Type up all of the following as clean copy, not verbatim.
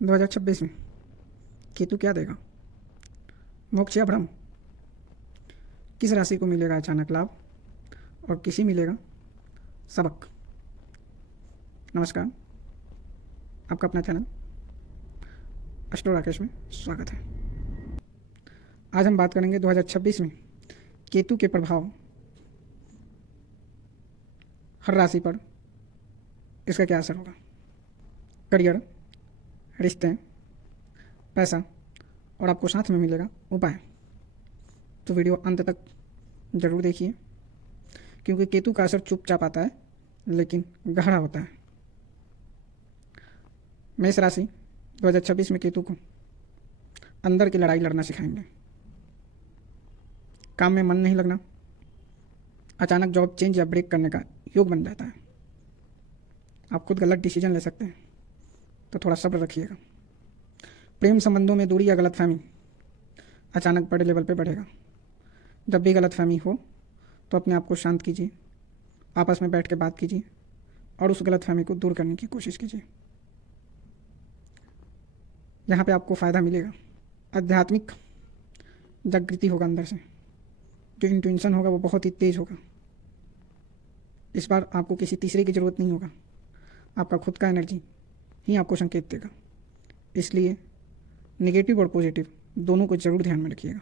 2026 में केतु क्या देगा? मोक्ष या भ्रम? किस राशि को मिलेगा अचानक लाभ और किसे मिलेगा सबक? नमस्कार, आपका अपना चैनल एस्ट्रो राकेश में स्वागत है। आज हम बात करेंगे 2026 में केतु के प्रभाव हर राशि पर इसका क्या असर होगा। करियर, रिश्ते, पैसा और आपको साथ में मिलेगा उपाय। तो वीडियो अंत तक ज़रूर देखिए, क्योंकि केतु का असर चुपचाप आता है लेकिन गहरा होता है। मेष राशि 2026 में केतु को अंदर की लड़ाई लड़ना सिखाएंगे। काम में मन नहीं लगना, अचानक जॉब चेंज या ब्रेक करने का योग बन जाता है। आप खुद गलत डिसीजन ले सकते हैं, तो थोड़ा सब्र रखिएगा। प्रेम संबंधों में दूरी या गलतफहमी अचानक बड़े लेवल पे बढ़ेगा। जब भी गलतफहमी हो तो अपने आप को शांत कीजिए, आपस में बैठ के बात कीजिए और उस गलतफहमी को दूर करने की कोशिश कीजिए। यहाँ पे आपको फ़ायदा मिलेगा। आध्यात्मिक जागृति होगा अंदर से, जो इंट्यूशन होगा वो बहुत ही तेज़ होगा। इस बार आपको किसी तीसरे की ज़रूरत नहीं होगा, आपका खुद का एनर्जी ही आपको संकेत देगा। इसलिए नेगेटिव और पॉजिटिव दोनों को ज़रूर ध्यान में रखिएगा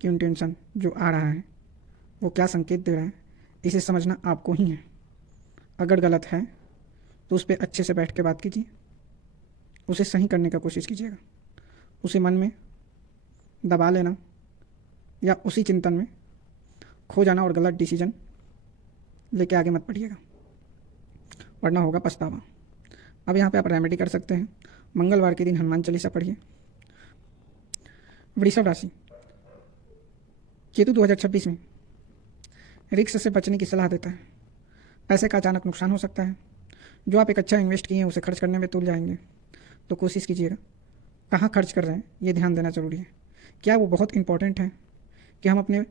कि इंटेंशन जो आ रहा है वो क्या संकेत दे रहा है, इसे समझना आपको ही है। अगर गलत है तो उस पर अच्छे से बैठ के बात कीजिए, उसे सही करने का कोशिश कीजिएगा। उसे मन में दबा लेना या उसी चिंतन में खो जाना और गलत डिसीजन लेके आगे मत बढ़िएगा, वरना होगा पछतावा। अब यहाँ पे आप रेमेडी कर सकते हैं। मंगलवार के दिन हनुमान चालीसा पढ़िए। वृषभ राशि, केतु 2026 में रिस्क से बचने की सलाह देता है। पैसे का अचानक नुकसान हो सकता है। जो आप एक अच्छा इन्वेस्ट किए हैं उसे खर्च करने में तुल जाएंगे, तो कोशिश कीजिएगा कहाँ खर्च कर रहे हैं ये ध्यान देना ज़रूरी है। क्या वो बहुत इंपॉर्टेंट है कि हम अपने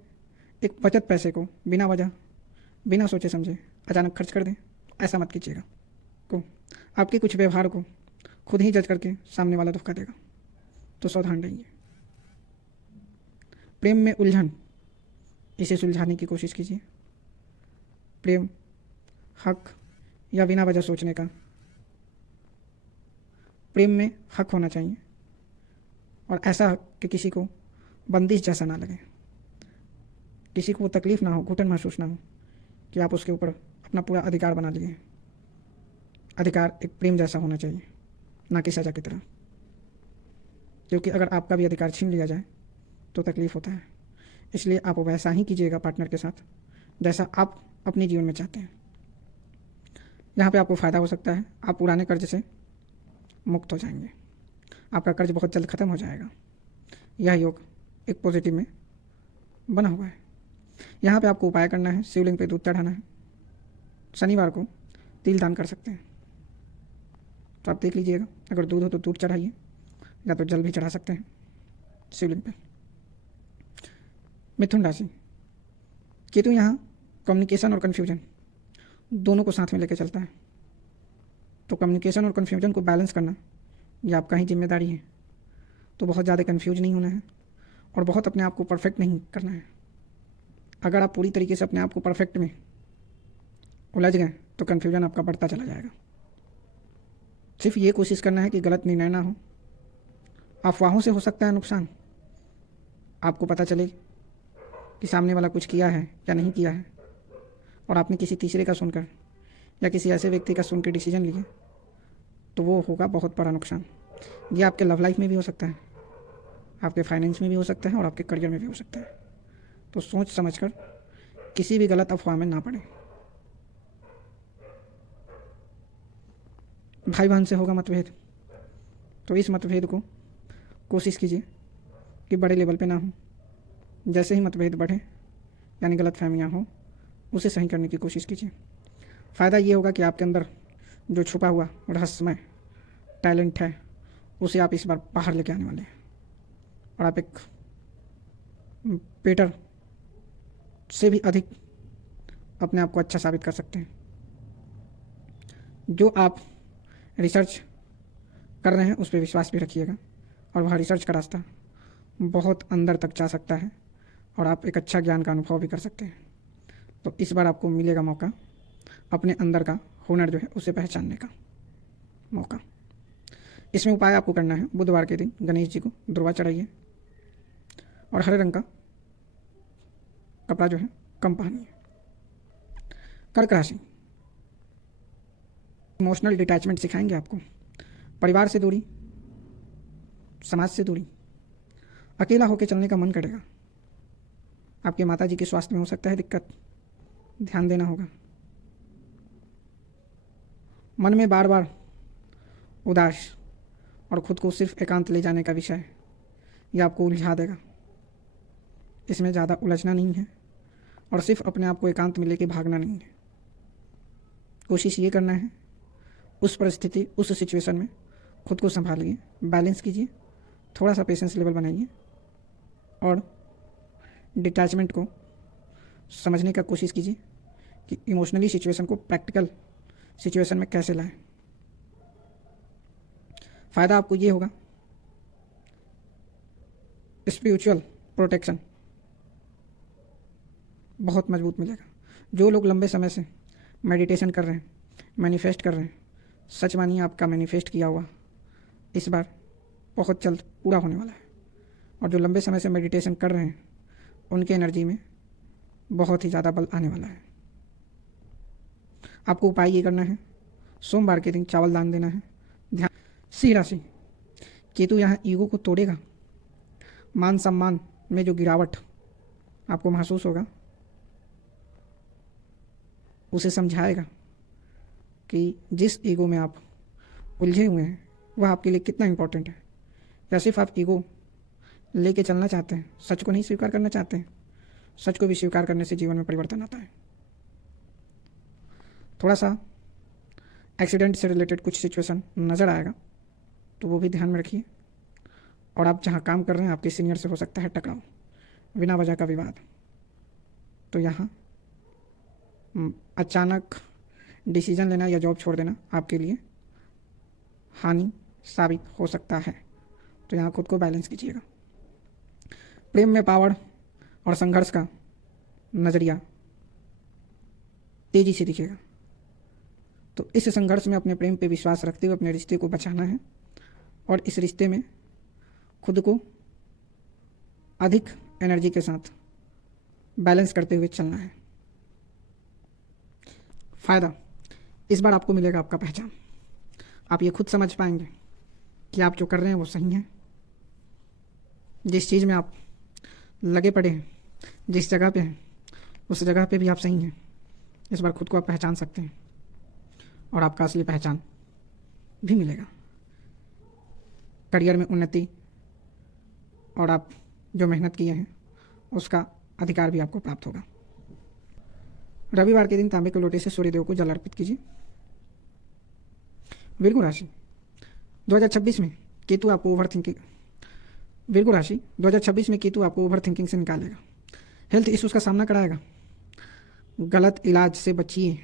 एक बचत पैसे को बिना वजह बिना सोचे समझे अचानक खर्च कर दें? ऐसा मत कीजिएगा। आपके कुछ व्यवहार को खुद ही जज करके सामने वाला धोखा देगा, तो सावधान रहिए। प्रेम में उलझन, इसे सुलझाने की कोशिश कीजिए। प्रेम हक या बिना वजह सोचने का, प्रेम में हक होना चाहिए और ऐसा हक कि किसी को बंदिश जैसा ना लगे, किसी को वो तकलीफ़ ना हो, घुटन महसूस ना हो कि आप उसके ऊपर अपना पूरा अधिकार बना लिए। अधिकार एक प्रेम जैसा होना चाहिए, ना कि सजा की तरह, क्योंकि अगर आपका भी अधिकार छीन लिया जाए तो तकलीफ़ होता है। इसलिए आप वैसा ही कीजिएगा पार्टनर के साथ जैसा आप अपने जीवन में चाहते हैं। यहाँ पे आपको फ़ायदा हो सकता है, आप पुराने कर्ज से मुक्त हो जाएंगे। आपका कर्ज बहुत जल्द ख़त्म हो जाएगा। यह योग एक पॉजिटिव में बना हुआ है। यहाँ पे आपको उपाय करना है, शिवलिंग पे दूध चढ़ाना है। शनिवार को तिल दान कर सकते हैं, तो आप देख लीजिएगा। अगर दूध हो तो दूध चढ़ाइए, या तो जल भी चढ़ा सकते हैं शिवलिंग पे। मिथुन राशि, केतु यहाँ कम्युनिकेशन और कन्फ्यूजन दोनों को साथ में लेकर चलता है। तो कम्युनिकेशन और कन्फ्यूजन को बैलेंस करना ये आपका ही जिम्मेदारी है। तो बहुत ज़्यादा कन्फ्यूज नहीं होना है और बहुत अपने आप को परफेक्ट नहीं करना है। अगर आप पूरी तरीके से अपने आप को परफेक्ट में उलझ गए तो कन्फ्यूजन आपका बढ़ता चला जाएगा। सिर्फ ये कोशिश करना है कि गलत निर्णय ना हो। अफवाहों से हो सकता है नुकसान। आपको पता चले कि सामने वाला कुछ किया है या नहीं किया है और आपने किसी तीसरे का सुनकर या किसी ऐसे व्यक्ति का सुन के डिसीजन लिए, तो वो होगा बहुत बड़ा नुकसान। ये आपके लव लाइफ में भी हो सकता है, आपके फाइनेंस में भी हो सकता है और आपके करियर में भी हो सकता है। तो सोच समझकर किसी भी गलत अफवाह में ना पड़े। भाई बहन से होगा मतभेद, तो इस मतभेद को कोशिश कीजिए कि बड़े लेवल पे ना हो। जैसे ही मतभेद बढ़े यानी गलत फहमियाँ हो, उसे सही करने की कोशिश कीजिए। फ़ायदा ये होगा कि आपके अंदर जो छुपा हुआ रहस्यमय टैलेंट है उसे आप इस बार बाहर लेके आने वाले हैं और आप एक बेटर से भी अधिक अपने आप को अच्छा साबित कर सकते हैं। जो आप रिसर्च कर रहे हैं उस पर विश्वास भी रखिएगा, और वह रिसर्च का रास्ता बहुत अंदर तक जा सकता है और आप एक अच्छा ज्ञान का अनुभव भी कर सकते हैं। तो इस बार आपको मिलेगा मौका अपने अंदर का हुनर जो है उसे पहचानने का मौका। इसमें उपाय आपको करना है, बुधवार के दिन गणेश जी को दुर्वा चढ़ाइए और हरे रंग का कपड़ा जो है कम पहनिए। कर्क राशि, इमोशनल डिटैचमेंट सिखाएंगे आपको, परिवार से दूरी, समाज से दूरी, अकेला होकर चलने का मन करेगा, आपके माता जी के स्वास्थ्य में हो सकता है दिक्कत, ध्यान देना होगा, मन में बार बार उदास और खुद को सिर्फ एकांत ले जाने का विषय यह आपको उलझा देगा। इसमें ज़्यादा उलझना नहीं है और सिर्फ अपने आप को एकांत में लेके भागना नहीं है। कोशिश ये करना है उस परिस्थिति, उस सिचुएशन में खुद को संभालिए, बैलेंस कीजिए, थोड़ा सा पेशेंस लेवल बनाइए और डिटैचमेंट को समझने का कोशिश कीजिए कि इमोशनली सिचुएशन को प्रैक्टिकल सिचुएशन में कैसे लाएं। फ़ायदा आपको ये होगा, स्पिरिचुअल प्रोटेक्शन बहुत मजबूत मिलेगा। जो लोग लंबे समय से मेडिटेशन कर रहे हैं, मैनिफेस्ट कर रहे हैं, सच मानिए आपका मैनिफेस्ट किया हुआ इस बार बहुत जल्द पूरा होने वाला है। और जो लंबे समय से मेडिटेशन कर रहे हैं उनके एनर्जी में बहुत ही ज़्यादा बल आने वाला है। आपको उपाय ये करना है, सोमवार के दिन चावल दान देना है। ध्यान, सिंह राशि, केतु यहाँ ईगो को तोड़ेगा, मान सम्मान में जो गिरावट आपको महसूस होगा उसे समझाएगा कि जिस ईगो में आप उलझे हुए हैं वह आपके लिए कितना इम्पोर्टेंट है। या सिर्फ आप ईगो लेके चलना चाहते हैं, सच को नहीं स्वीकार करना चाहते हैं। सच को भी स्वीकार करने से जीवन में परिवर्तन आता है। थोड़ा सा एक्सीडेंट से रिलेटेड कुछ सिचुएशन नज़र आएगा तो वो भी ध्यान में रखिए। और आप जहाँ काम कर रहे हैं आपके सीनियर से हो सकता है टकराव, बिना वजह का विवाद, तो यहाँ अचानक डिसीजन लेना या जॉब छोड़ देना आपके लिए हानि साबित हो सकता है। तो यहाँ खुद को बैलेंस कीजिएगा। प्रेम में पावर और संघर्ष का नज़रिया तेजी से दिखेगा। तो इस संघर्ष में अपने प्रेम पे विश्वास रखते हुए अपने रिश्ते को बचाना है और इस रिश्ते में खुद को अधिक एनर्जी के साथ बैलेंस करते हुए चलना है। फ़ायदा, इस बार आपको मिलेगा आपका पहचान। आप ये खुद समझ पाएंगे कि आप जो कर रहे हैं वो सही है। जिस चीज़ में आप लगे पड़े हैं, जिस जगह पे हैं, उस जगह पे भी आप सही हैं। इस बार खुद को आप पहचान सकते हैं और आपका असली पहचान भी मिलेगा। करियर में उन्नति और आप जो मेहनत किए हैं उसका अधिकार भी आपको प्राप्त होगा। रविवार के दिन तांबे के लोटे से सूर्यदेव को जल अर्पित कीजिए। विर्गो राशि, 2026 में केतु आपको विर्गो राशि 2026 में केतु आपको ओवर थिंकिंग से निकालेगा। हेल्थ इश्यूज़ का सामना कराएगा। गलत इलाज से बचिए।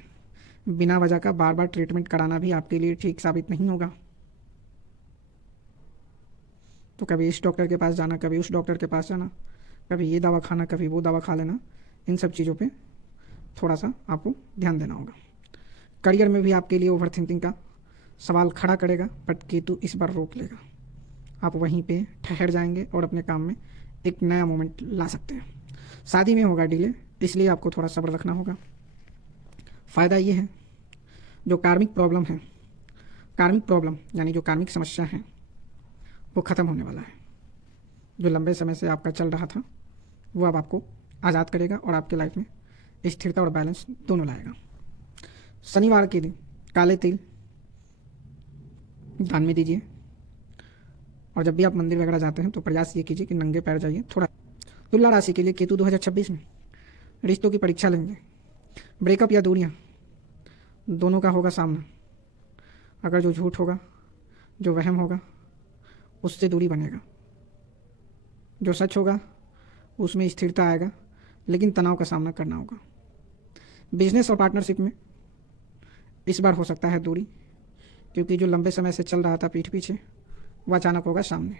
बिना वजह का बार बार ट्रीटमेंट कराना भी आपके लिए ठीक साबित नहीं होगा। तो कभी इस डॉक्टर के पास जाना, कभी उस डॉक्टर के पास जाना, कभी ये दवा खाना, कभी वो दवा खा लेना, इन सब चीज़ों पे थोड़ा सा आपको ध्यान देना होगा। करियर में भी आपके लिए ओवर थिंकिंग का सवाल खड़ा करेगा, बट केतु इस बार रोक लेगा। आप वहीं पे ठहर जाएंगे और अपने काम में एक नया मोमेंट ला सकते हैं। शादी में होगा डिले, इसलिए आपको थोड़ा सब्र रखना होगा। फ़ायदा ये है, जो कार्मिक प्रॉब्लम यानी जो कार्मिक समस्या है वो ख़त्म होने वाला है। जो लंबे समय से आपका चल रहा था वो अब आपको आज़ाद करेगा और आपके लाइफ में स्थिरता और बैलेंस दोनों लाएगा। शनिवार के दिन काले तिल दान में दीजिए और जब भी आप मंदिर वगैरह जाते हैं तो प्रयास ये कीजिए कि नंगे पैर जाइए। थोड़ा तुला राशि के लिए केतु 2026 में रिश्तों की परीक्षा लेंगे। ब्रेकअप या दूरियां दोनों का होगा सामना। अगर जो झूठ होगा, जो वहम होगा, उससे दूरी बनेगा। जो सच होगा उसमें स्थिरता आएगा, लेकिन तनाव का सामना करना होगा। बिजनेस और पार्टनरशिप में इस बार हो सकता है दूरी। क्योंकि जो लंबे समय से चल रहा था पीठ पीछे वो अचानक होगा सामने,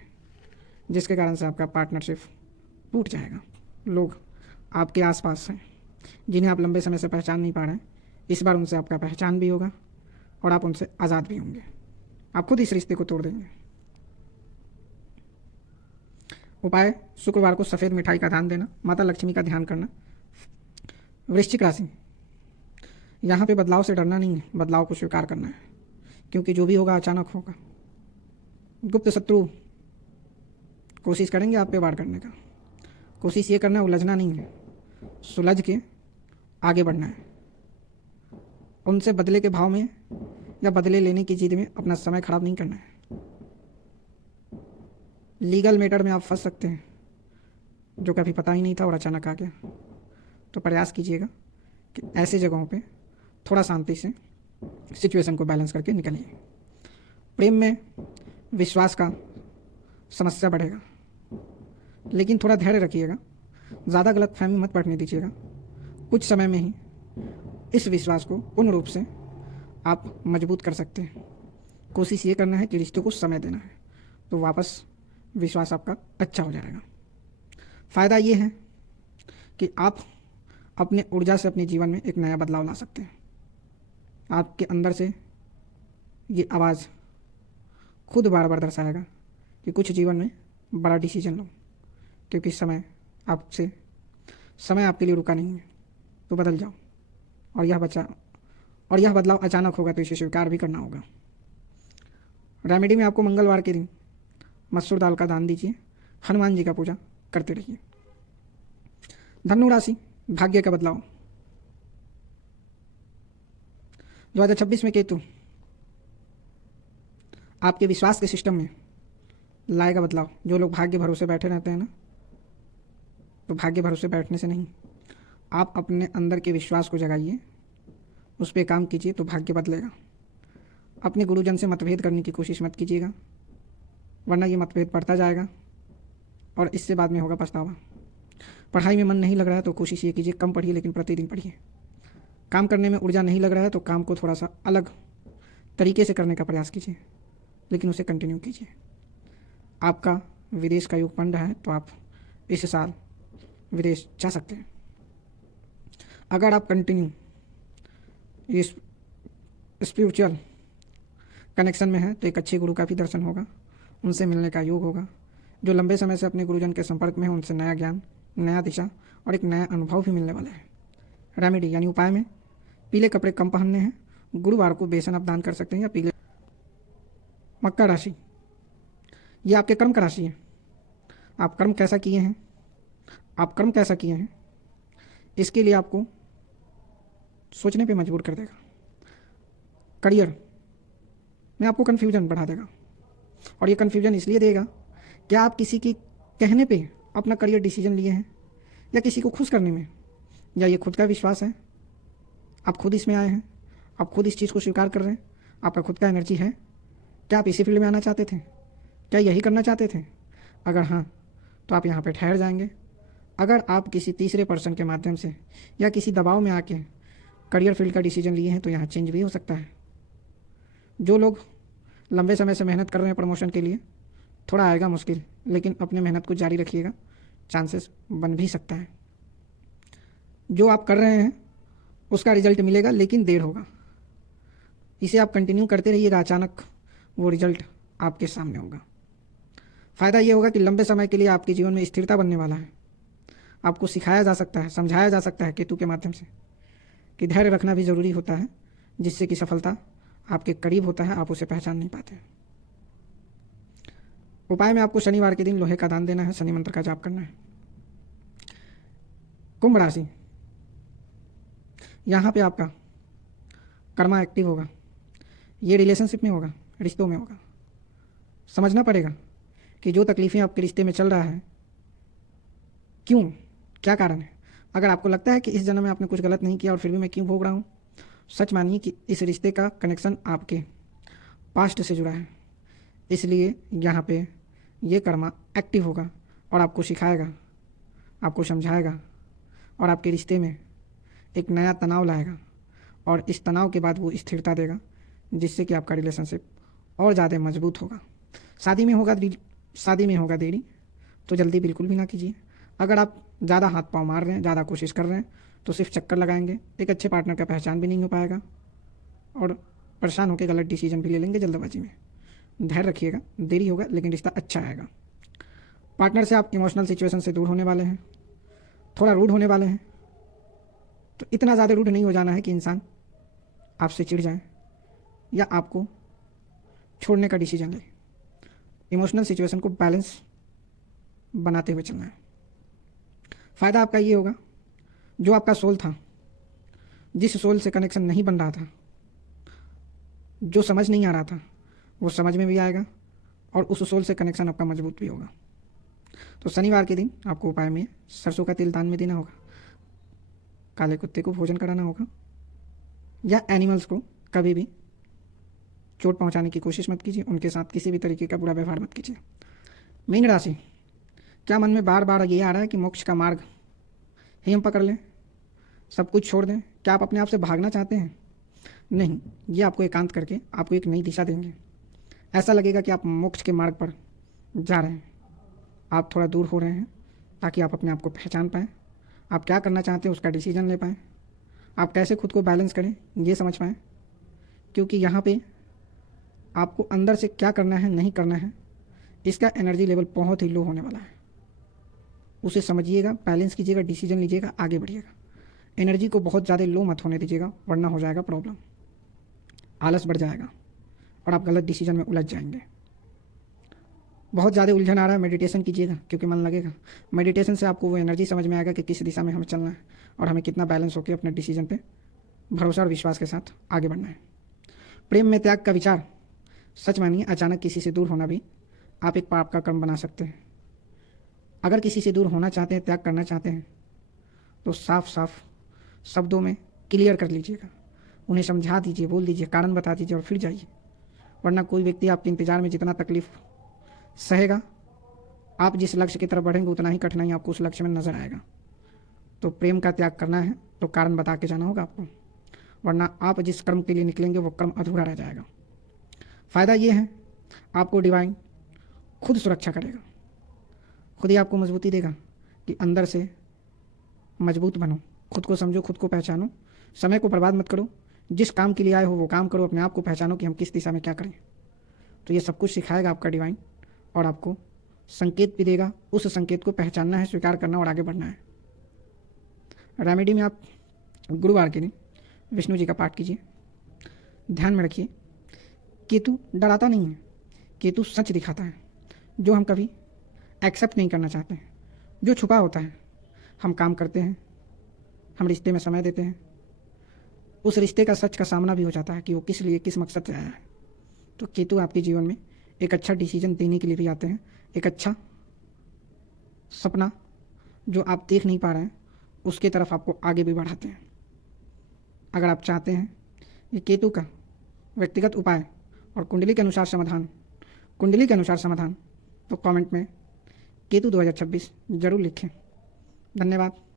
जिसके कारण से आपका पार्टनरशिप टूट जाएगा। लोग आपके आसपास हैं जिन्हें आप लंबे समय से पहचान नहीं पा रहे हैं, इस बार उनसे आपका पहचान भी होगा और आप उनसे आज़ाद भी होंगे। आप खुद इस रिश्ते को तोड़ देंगे। उपाय: शुक्रवार को सफ़ेद मिठाई का दान देना, माता लक्ष्मी का ध्यान करना। वृश्चिक राशि, यहाँ पे बदलाव से डरना नहीं है, बदलाव को स्वीकार करना है, क्योंकि जो भी होगा अचानक होगा। गुप्त शत्रु कोशिश करेंगे आप पे वार करने का। कोशिश ये करना है, उलझना नहीं है, सुलझ के आगे बढ़ना है। उनसे बदले के भाव में या बदले लेने की जिद में अपना समय खराब नहीं करना है। लीगल मैटर में आप फंस सकते हैं जो कभी पता ही नहीं था और अचानक आ गया, तो प्रयास कीजिएगा कि ऐसे जगहों पे थोड़ा शांति से सिचुएशन को बैलेंस करके निकलिए। प्रेम में विश्वास का समस्या बढ़ेगा, लेकिन थोड़ा धैर्य रखिएगा, ज़्यादा गलतफहमी मत बढ़ने दीजिएगा। कुछ समय में ही इस विश्वास को पूर्ण रूप से आप मजबूत कर सकते हैं। कोशिश ये करना है कि रिश्ते को समय देना है, तो वापस विश्वास आपका अच्छा हो जाएगा। फ़ायदा ये है कि आप अपने ऊर्जा से अपने जीवन में एक नया बदलाव ला सकते हैं। आपके अंदर से ये आवाज़ खुद बार बार दर्शाएगा कि कुछ जीवन में बड़ा डिसीजन लो, क्योंकि समय आपके लिए रुका नहीं है, तो बदल जाओ। और यह बदलाव अचानक होगा, तो इसे स्वीकार भी करना होगा। रेमेडी में आपको मंगलवार के दिन मसूर दाल का दान दीजिए, हनुमान जी का पूजा करते रहिए। धनु राशि, भाग्य का बदलाव। 2026 में केतु आपके विश्वास के सिस्टम में लाएगा बदलाव। जो लोग भाग्य भरोसे बैठे रहते हैं ना, तो भाग्य भरोसे बैठने से नहीं, आप अपने अंदर के विश्वास को जगाइए, उस पर काम कीजिए, तो भाग्य बदलेगा। अपने गुरुजन से मतभेद करने की कोशिश मत कीजिएगा, वरना ये मतभेद बढ़ता जाएगा और इससे बाद में होगा पछतावा। पढ़ाई में मन नहीं लग रहा है तो कोशिश ये कीजिए कम पढ़िए, लेकिन प्रतिदिन पढ़िए। काम करने में ऊर्जा नहीं लग रहा है तो काम को थोड़ा सा अलग तरीके से करने का प्रयास कीजिए, लेकिन उसे कंटिन्यू कीजिए। आपका विदेश का योग फंड है, तो आप इस साल विदेश जा सकते हैं। अगर आप कंटिन्यू इस स्पिरिचुअल कनेक्शन में है, तो एक अच्छे गुरु का भी दर्शन होगा, उनसे मिलने का योग होगा। जो लंबे समय से अपने गुरुजन के संपर्क में हैं, उनसे नया ज्ञान, नया दिशा और एक नया अनुभव भी मिलने वाला है। रेमेडी यानी उपाय में पीले कपड़े कम पहनने हैं, गुरुवार को बेसन आप दान कर सकते हैं या पीले। मकर राशि, ये आपके कर्म का राशि है। आप कर्म कैसा किए हैं, इसके लिए आपको सोचने पे मजबूर कर देगा। करियर में आपको कन्फ्यूजन बढ़ा देगा, और ये कन्फ्यूजन इसलिए देगा कि आप किसी के कहने पे अपना करियर डिसीजन लिए हैं, या किसी को खुश करने में, या ये खुद का विश्वास है, आप खुद इसमें आए हैं, आप खुद इस चीज़ को स्वीकार कर रहे हैं, आपका खुद का एनर्जी है। क्या आप इसी फील्ड में आना चाहते थे? क्या यही करना चाहते थे? अगर हाँ, तो आप यहाँ पे ठहर जाएंगे। अगर आप किसी तीसरे पर्सन के माध्यम से या किसी दबाव में आके करियर फील्ड का डिसीजन लिए हैं, तो यहाँ चेंज भी हो सकता है। जो लोग लंबे समय से मेहनत कर रहे हैं प्रमोशन के लिए, थोड़ा आएगा मुश्किल, लेकिन अपने मेहनत को जारी रखिएगा, चांसेस बन भी सकता है। जो आप कर रहे हैं उसका रिजल्ट मिलेगा, लेकिन देर होगा। इसे आप कंटिन्यू करते रहिएगा, अचानक वो रिजल्ट आपके सामने होगा। फ़ायदा ये होगा कि लंबे समय के लिए आपके जीवन में स्थिरता बनने वाला है। आपको सिखाया जा सकता है, समझाया जा सकता है केतु के माध्यम से कि धैर्य रखना भी ज़रूरी होता है, जिससे कि सफलता आपके करीब होता है, आप उसे पहचान नहीं पाते। उपाय में आपको शनिवार के दिन लोहे का दान देना है, शनि मंत्र का जाप करना है। कुंभ राशि, यहाँ पे आपका कर्मा एक्टिव होगा। ये रिलेशनशिप में होगा, रिश्तों में होगा। समझना पड़ेगा कि जो तकलीफ़ें आपके रिश्ते में चल रहा है, क्यों, क्या कारण है। अगर आपको लगता है कि इस जन्म में आपने कुछ गलत नहीं किया और फिर भी मैं क्यों भोग रहा हूँ, सच मानिए कि इस रिश्ते का कनेक्शन आपके पास्ट से जुड़ा है। इसलिए यहाँ पे ये कर्मा एक्टिव होगा और आपको सिखाएगा, आपको समझाएगा और आपके रिश्ते में एक नया तनाव लाएगा, और इस तनाव के बाद वो स्थिरता देगा, जिससे कि आपका रिलेशनशिप और ज़्यादा मजबूत होगा। शादी में होगा देरी तो जल्दी बिल्कुल भी ना कीजिए। अगर आप ज़्यादा हाथ पाँव मार रहे हैं, ज़्यादा कोशिश कर रहे हैं, तो सिर्फ चक्कर लगाएंगे, एक अच्छे पार्टनर का पहचान भी नहीं हो पाएगा और परेशान होकर गलत डिसीजन भी ले लेंगे जल्दबाजी में। धैर्य रखिएगा, देरी होगा लेकिन रिश्ता अच्छा आएगा। पार्टनर से आप इमोशनल सिचुएशन से दूर होने वाले हैं, थोड़ा रूड होने वाले हैं, तो इतना ज़्यादा रूड नहीं हो जाना है कि इंसान आपसे चिढ़ जाए या आपको छोड़ने का डिसीजन ले। इमोशनल सिचुएशन को बैलेंस बनाते हुए चलना है। फ़ायदा आपका ये होगा, जो आपका सोल था, जिस सोल से कनेक्शन नहीं बन रहा था, जो समझ नहीं आ रहा था, वो समझ में भी आएगा और उस सोल से कनेक्शन आपका मजबूत भी होगा। तो शनिवार के दिन आपको उपाय में सरसों का तेल दान में देना होगा, काले कुत्ते को भोजन कराना होगा, या एनिमल्स को कभी भी चोट पहुंचाने की कोशिश मत कीजिए, उनके साथ किसी भी तरीके का बुरा व्यवहार मत कीजिए। मीन राशि, क्या मन में बार बार ये आ रहा है कि मोक्ष का मार्ग ही हम पकड़ लें, सब कुछ छोड़ दें? क्या आप अपने आप से भागना चाहते हैं? नहीं, ये आपको एकांत करके आपको एक नई दिशा देंगे। ऐसा लगेगा कि आप मोक्ष के मार्ग पर जा रहे हैं, आप थोड़ा दूर हो रहे हैं, ताकि आप अपने आप को पहचान पाएँ, आप क्या करना चाहते हैं उसका डिसीजन ले पाएँ, आप कैसे खुद को बैलेंस करें ये समझ पाएँ। क्योंकि यहाँ पे आपको अंदर से क्या करना है, नहीं करना है, इसका एनर्जी लेवल बहुत ही लो होने वाला है। उसे समझिएगा, बैलेंस कीजिएगा, डिसीजन लीजिएगा, आगे बढ़िएगा। एनर्जी को बहुत ज़्यादा लो मत होने दीजिएगा, वरना हो जाएगा प्रॉब्लम, आलस बढ़ जाएगा और आप गलत डिसीजन में उलझ जाएंगे। बहुत ज़्यादा उलझन आ रहा है, मेडिटेशन कीजिएगा, क्योंकि मन लगेगा। मेडिटेशन से आपको वो एनर्जी समझ में आएगा कि किस दिशा में हमें चलना है और हमें कितना बैलेंस होकर अपने डिसीजन पे भरोसा और विश्वास के साथ आगे बढ़ना है। प्रेम में त्याग का विचार सच मानिए, अचानक किसी से दूर होना भी आप एक पाप का कर्म बना सकते हैं। अगर किसी से दूर होना चाहते हैं, त्याग करना चाहते हैं, तो साफ साफ शब्दों में क्लियर कर लीजिएगा, उन्हें समझा दीजिए, बोल दीजिए, कारण बता दीजिए और फिर जाइए। वरना कोई व्यक्ति आपके इंतज़ार में जितना तकलीफ सहेगा, आप जिस लक्ष्य की तरफ बढ़ेंगे उतना ही कठिनाई आपको उस लक्ष्य में नजर आएगा। तो प्रेम का त्याग करना है तो कारण बता के जाना होगा आपको, वरना आप जिस कर्म के लिए निकलेंगे वो कर्म अधूरा रह जाएगा। फ़ायदा ये है, आपको डिवाइन खुद सुरक्षा करेगा, खुद ही आपको मजबूती देगा कि अंदर से मजबूत बनो, खुद को समझो, खुद को पहचानो, समय को बर्बाद मत करो, जिस काम के लिए आए हो वो काम करो, अपने आप को पहचानो कि हम किस दिशा में क्या करें। तो ये सब कुछ सिखाएगा आपका डिवाइन और आपको संकेत भी देगा, उस संकेत को पहचानना है, स्वीकार करना और आगे बढ़ना है। रेमेडी में आप गुरुवार के दिन विष्णु जी का पाठ कीजिए। ध्यान में रखिए, केतु डराता नहीं है, केतु सच दिखाता है, जो हम कभी एक्सेप्ट नहीं करना चाहते हैं, जो छुपा होता है। हम काम करते हैं, हम रिश्ते में समय देते हैं, उस रिश्ते का सच का सामना भी हो जाता है कि वो किस लिए, किस मकसद से आया है। तो केतु आपके जीवन में एक अच्छा डिसीजन देने के लिए भी आते हैं, एक अच्छा सपना जो आप देख नहीं पा रहे हैं उसके तरफ आपको आगे भी बढ़ाते हैं। अगर आप चाहते हैं ये केतु का व्यक्तिगत उपाय और कुंडली के अनुसार समाधान, तो कमेंट में केतु 2026 जरूर लिखें। धन्यवाद।